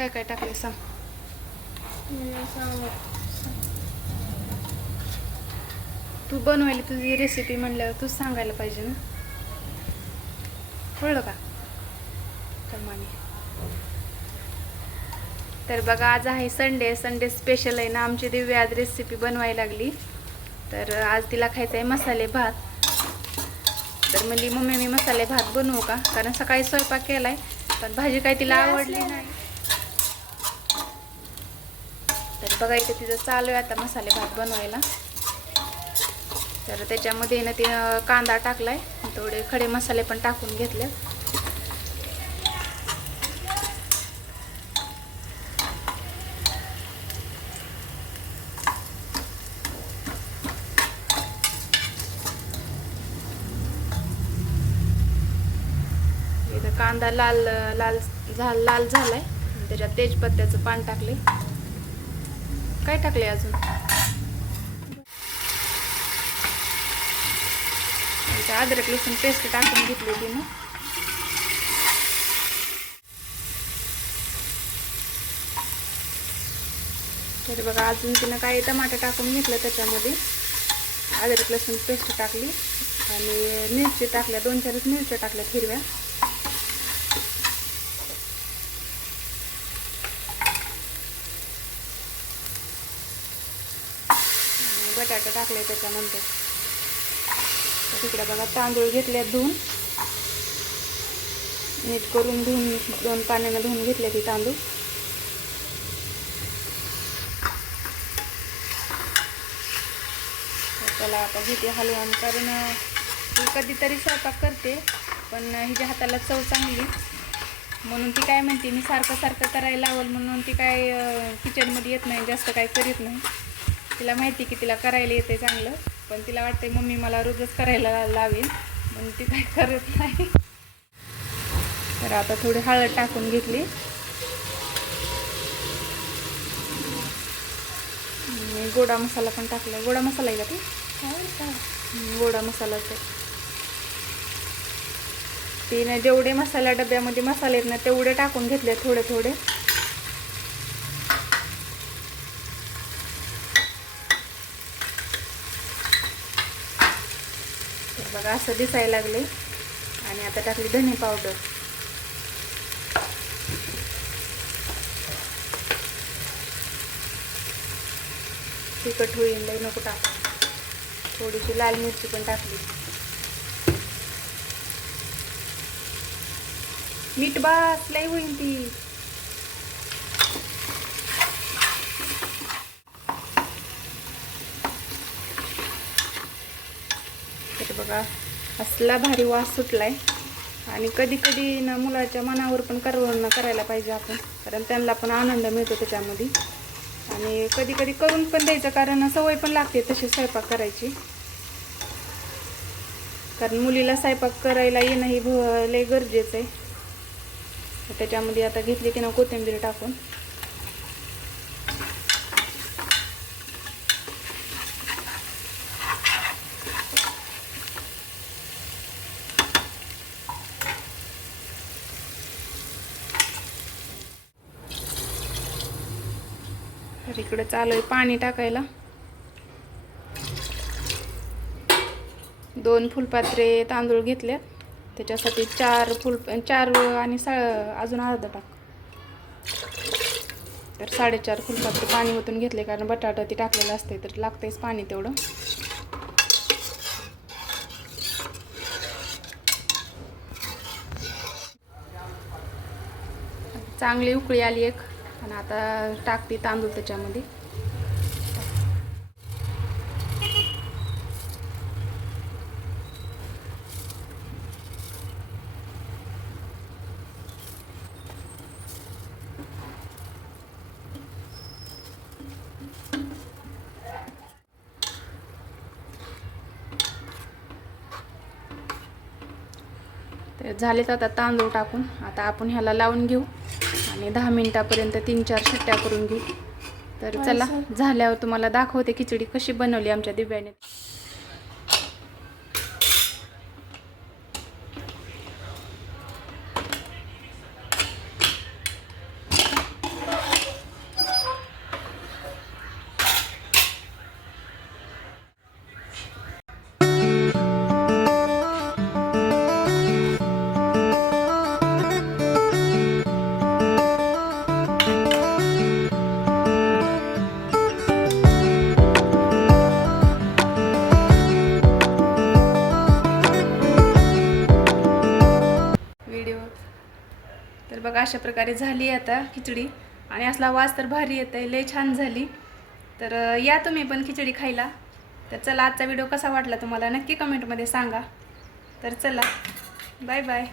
काय काय टाकले सांग. तू बनवायला तुझी रेसिपी म्हणल्यावर तूच सांगायला पाहिजे ना. कळलं का प्रमाणे. तर बघा आज आहे संडे. संडे स्पेशल आहे ना. आमची दिव्य आज रेसिपी बनवायला लागली. तर आज तिला खायचं आहे मसाले भात. तर म्हणली मम्मी मी मसाले भात बनवू का, कारण सकाळी स्वयंपाक केलाय पण भाजी काय तिला आवडली नाही. तर बघा इथे तिचं चालू आहे आता मसाले भात बनवायला. तर त्याच्यामध्ये ना तिनं कांदा टाकलाय, थोडे खडे मसाले पण टाकून घेतले. इथं कांदा लाल झालाय. त्याच्यात तेजपत्त्याचं पान टाकले. काय टाकले अजून, अद्रक लसूण पेस्ट टाकून घेतली तिनं. तर बघा अजून तिनं काही टमाटर टाकून घेतलं. त्याच्यामध्ये अद्रक लसूण पेस्ट टाकली आणि मिरची टाकल्या, 2-4 मिरच्या टाकल्या हिरव्या. बटाटा टाकले त्याच्यानंतर. तिकडे बघा तांदूळ घेतले धुवून, नीट करून धुवून 2 पाण्यानं धुवून घेतले ते तांदूळ. त्याला आता घेते हलवून, कारण ती कधीतरी स्वयंपाक करते पण हिच्या हाताला चव चांगली म्हणून ती काय म्हणते मी सारखं करायला लावल म्हणून ती काय किचनमध्ये येत नाही, जास्त काय करीत नाही. तिला माहिती की तिला करायला येते चांगलं, पण तिला वाटते मम्मी मला रोजच करायला लावेल म्हणून ती काय करत नाही. तर आता थोडी हळद टाकून घेतली. गोडा मसाला पण टाकला. गोडा मसाला आहे का ते? गोडा मसालाच आहे. तिने जेवढे मसाला डब्यामध्ये मसाले आहेत ना तेवढे टाकून घेतले, थोडे. बघा असं दिसायला लागले. आणि आता टाकली धने पावडर. तिखट होईल लई नको टाकू. थोडीशी लाल मिरची पण टाकली. मीठ बास लई होईल ती. तर बघा असला भारी वास सुटलाय. आणि कधी ना मुलाच्या मनावर पण करायला पाहिजे आपण, कारण त्यांना पण आनंद मिळतो त्याच्यामध्ये. आणि कधी करून पण द्यायचं, कारण सवय पण लागते तशी स्वयंपाक करायची. कारण मुलीला स्वयंपाक करायला येणं ही लय गरजेचं आहे. त्याच्यामध्ये आता घेतली तिनं कोथिंबीर टाकून. तर इकडे चालू आहे पाणी टाकायला. 2 फुलपात्रे तांदूळ घेतले, त्याच्यासाठी 4 आणि अजून अर्धा टाक. तर 4.5 फुलपात्रे पाणी ओतून घेतले, कारण बटाटा ती टाकलेलं असते तर लागतेच पाणी तेवढं. चांगली उकळी आली एक, आणि आता टाकते तांदूळ त्याच्यामध्ये. तर झालेत आता तांदूळ टाकून. आता आपण ह्याला लावून घेऊ आणि 10 मिनिटापर्यंत 3-4 शिट्ट्या करून घेऊ. तर चला झाल्यावर तुम्हाला दाखवते खिचडी कशी बनवली आमच्या दिव्याने. तर बघा अशा प्रकारे झाली आता खिचडी आणि असला वास तर भारी येत आहे, लय छान झाली. तर या तुम्ही पण खिचडी खायला. तर चला, आजचा व्हिडिओ कसा वाटला तुम्हाला नक्की कमेंटमध्ये सांगा. तर चला, बाय बाय.